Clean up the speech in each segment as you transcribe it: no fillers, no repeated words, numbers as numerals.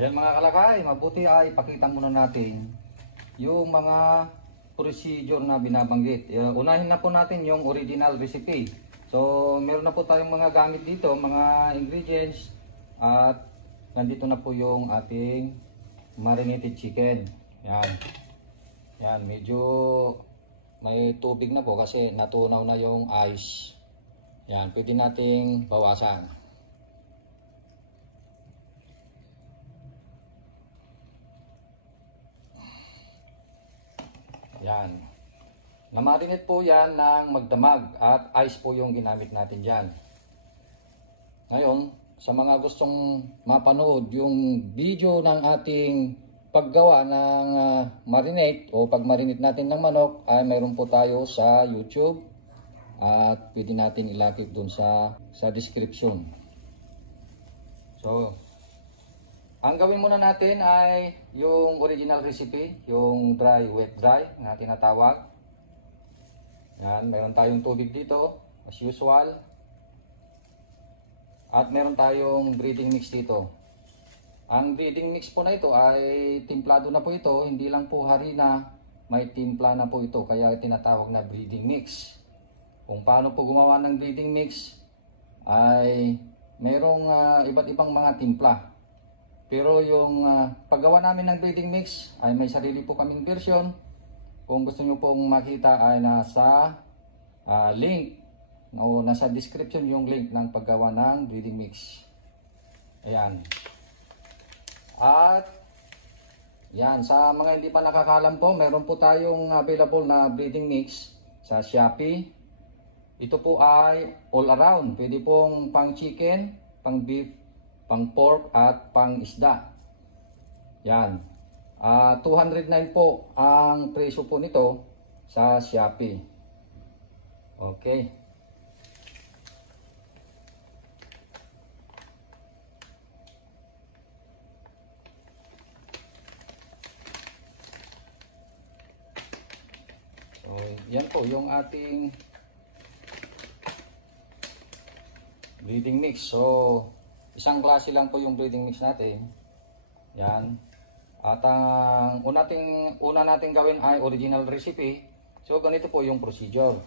Ayan mga kalakay, mabuti ay ipakita muna natin yung mga procedure na binabanggit. Unahin na po natin yung original recipe. So meron na po tayong mga gamit dito, mga ingredients, at nandito na po yung ating marinated chicken. Yan. Yan, medyo may tubig na po kasi natunaw na yung ice. Yan, pwede nating bawasan. Yan. Namarinate po yan ng magdamag at ice po yung ginamit natin dyan. Ngayon, sa mga gustong mapanood yung video ng ating paggawa ng marinate o pagmarinate natin ng manok, ay mayroon po tayo sa YouTube at pwede natin ilagay dun sa description. So, ang gawin muna natin ay yung original recipe, yung dry, wet, dry na tinatawag. Yan, meron tayong tubig dito, as usual. At meron tayong breeding mix dito. Ang breeding mix po na ito ay timplado na po ito, hindi lang po harina, may timpla na po ito, kaya tinatawag na breeding mix. Kung paano po gumawa ng breeding mix ay merong iba't ibang mga timpla. Pero yung paggawa namin ng breeding mix ay may sarili po kaming version. Kung gusto nyo pong makita ay nasa link o nasa description yung link ng paggawa ng breeding mix. Ayan. At yan, sa mga hindi pa nakakalam po, meron po tayong available na breeding mix sa Shopee. Ito po ay all around. Pwede pong pang chicken, pang beef, pang pork at pang isda. Yan. 209 po ang presyo po nito sa Shopee. Okay. So, yan po yung ating breeding mix. So, isang klase lang po yung breeding mix natin. Yan. At ang una nating gawin ay original recipe. So ganito po yung procedure.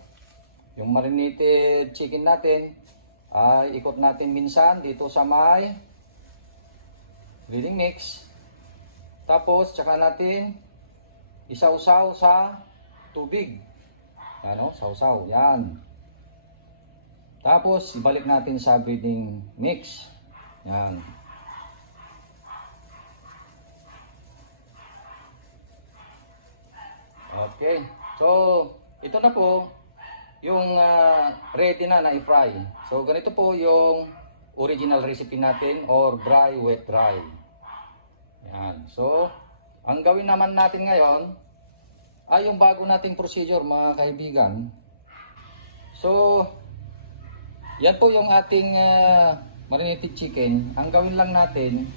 Yung marinated chicken natin ay ikot natin minsan dito sa may breeding mix. Tapos tsaka natin isawsaw sa tubig. Ano? Sausaw. Yan. Tapos ibalik natin sa breeding mix. Yan. Okay. So, ito na po yung ready na i-fry. So, ganito po yung original recipe natin or dry, wet, dry. Yan. So, ang gawin naman natin ngayon ay yung bago nating procedure mga kaibigan. So, yan po yung ating marinated chicken. Ang gawin lang natin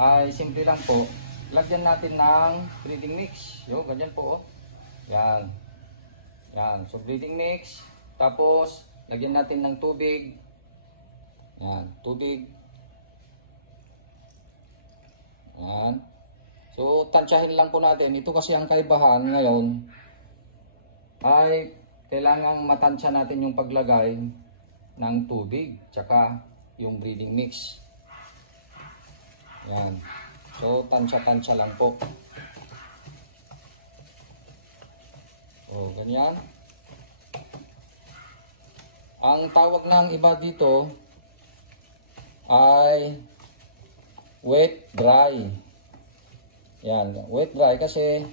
ay simple lang po. Lagyan natin ng breeding mix. Yo, ganyan po. Yan. Yan. So, breeding mix. Tapos, lagyan natin ng tubig. Yan. Tubig. Yan. So, tansyahin lang po natin. Ito kasi ang kaibahan ngayon ay kailangang matansya natin yung paglagay ng tubig. Tsaka yung breeding mix. Yan. So, tansya-tansya lang po. O, ganyan. Ang tawag ng iba dito ay wet dry. Yan, wet dry kasi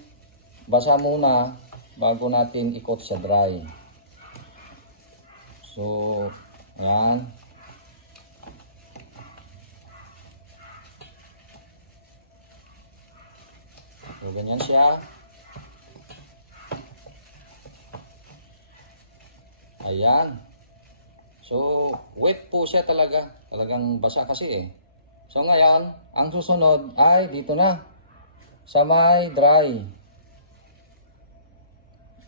basa muna bago natin ikot sa dry. So, yan. So, ganyan siya. Ayan. So, wet po siya talaga. Talagang basa kasi eh. So, ngayon, ang susunod ay dito na. Sa may dry.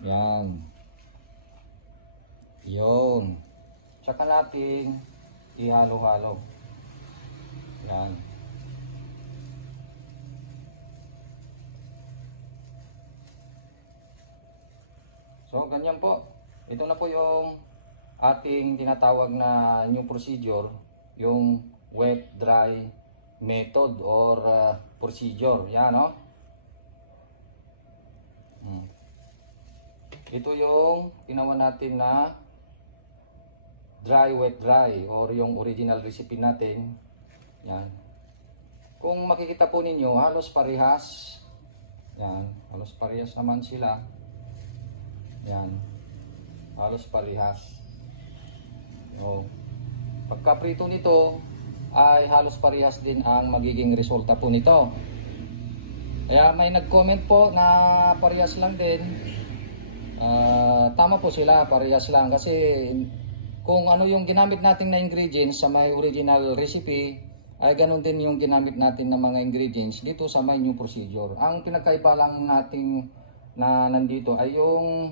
Yan. Yun. Tsaka natin ihalo-halo. Yan. So, ganyan po. Ito na po yung ating tinatawag na new procedure, yung wet dry method or procedure. Yan, no? Ito yung ginawa natin na dry wet dry or yung original recipe natin. Yan. Kung makikita po ninyo, halos parehas. Yan, halos parehas naman sila. Yan. Halos parehas. Oh. Pagka prito nito ay halos parehas din ang magiging resulta po nito. Kaya may nag-comment po na parehas lang din. Tama po sila, parehas lang kasi kung ano yung ginamit natin na ingredients sa may original recipe ay ganun din yung ginamit natin na mga ingredients dito sa may new procedure. Ang pinagkaiba lang natin na nandito ay yung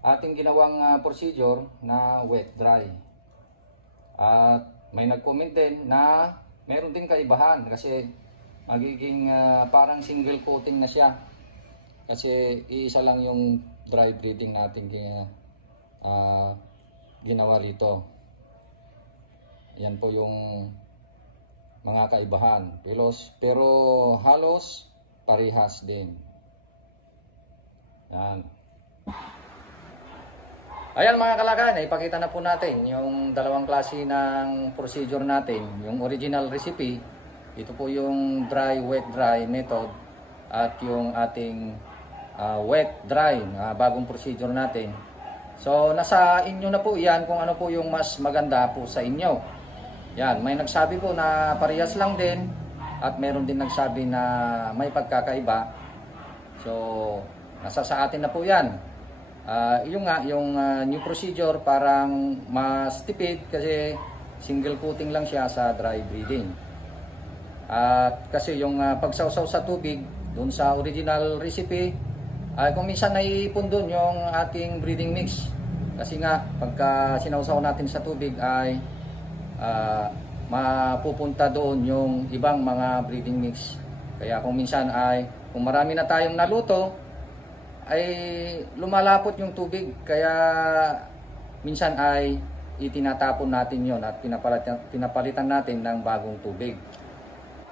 ating ginawang procedure na wet dry. At may nag-comment din na meron din kaibahan kasi magiging parang single coating na siya. Kasi iisa lang yung dry breeding natin ginawa dito. Yan po yung mga kaibahan. Pero halos parehas din. Yan. Ayan mga kalakay, ipakita na po natin yung dalawang klase ng procedure natin. Yung original recipe, ito po yung dry, wet, dry method. At yung ating wet, dry, bagong procedure natin. So nasa inyo na po yan kung ano po yung mas maganda po sa inyo. Yan, may nagsabi po na parehas lang din. At meron din nagsabi na may pagkakaiba. So nasa sa atin na po yan. Yung new procedure parang mas tipid kasi single coating lang siya sa dry breeding. At kasi yung pagsawsaw sa tubig doon sa original recipe ay kung minsan naiipon doon yung ating breeding mix. Kasi nga pagka sinawsaw natin sa tubig ay mapupunta doon yung ibang mga breeding mix. Kaya kung minsan ay kung marami na tayong naluto ay lumalapot yung tubig, kaya minsan ay itinatapon natin yon at pinapalitan natin ng bagong tubig.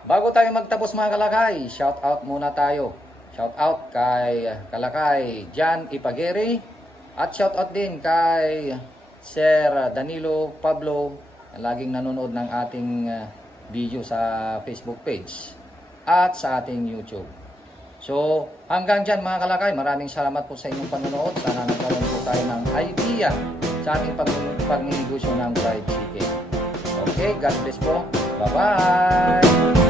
Bago tayo magtapos mga kalakay, shout out muna tayo. Shout out kay Kalakay Jan Ipagere at shout out din kay Sir Danilo Pablo na laging nanonood ng ating video sa Facebook page at sa ating YouTube. So, hanggang dyan mga kalakay, maraming salamat po sa inyong panonood. Sana nagkaroon po tayo ng idea sa ating pagninegosyo ng fried chicken. Okay, God bless po. Bye-bye!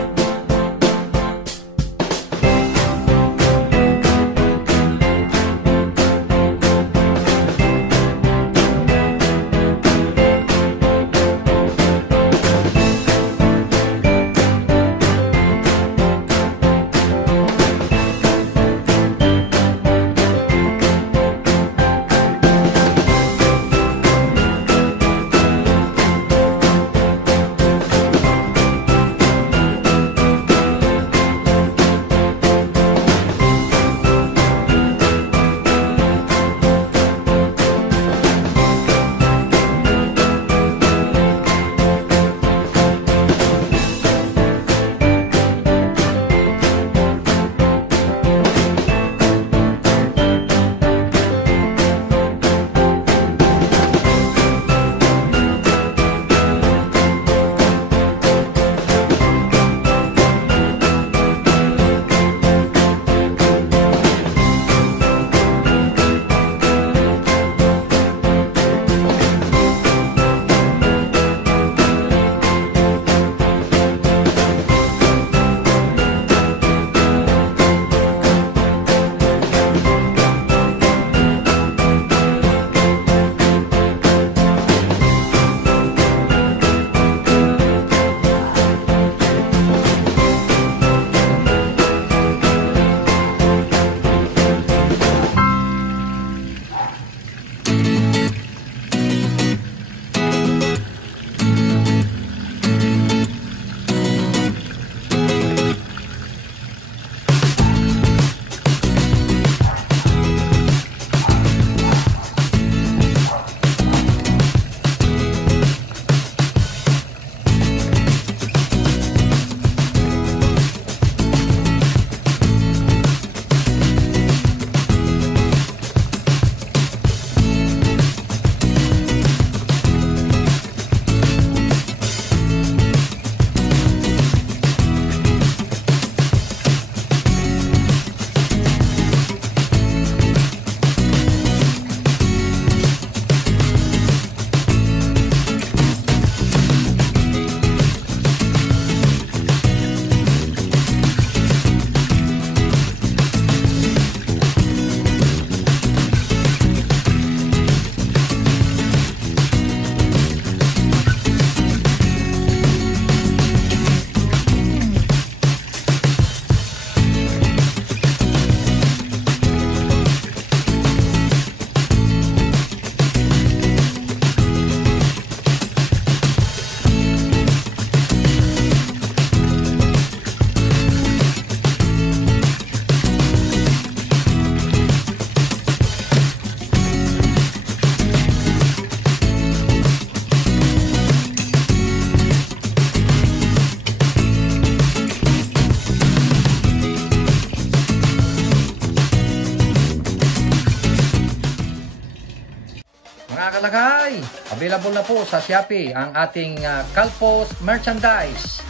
Available na po sa Shopee ang ating Calpos merchandise.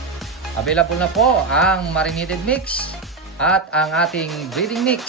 Available na po ang marinated mix at ang ating breeding mix.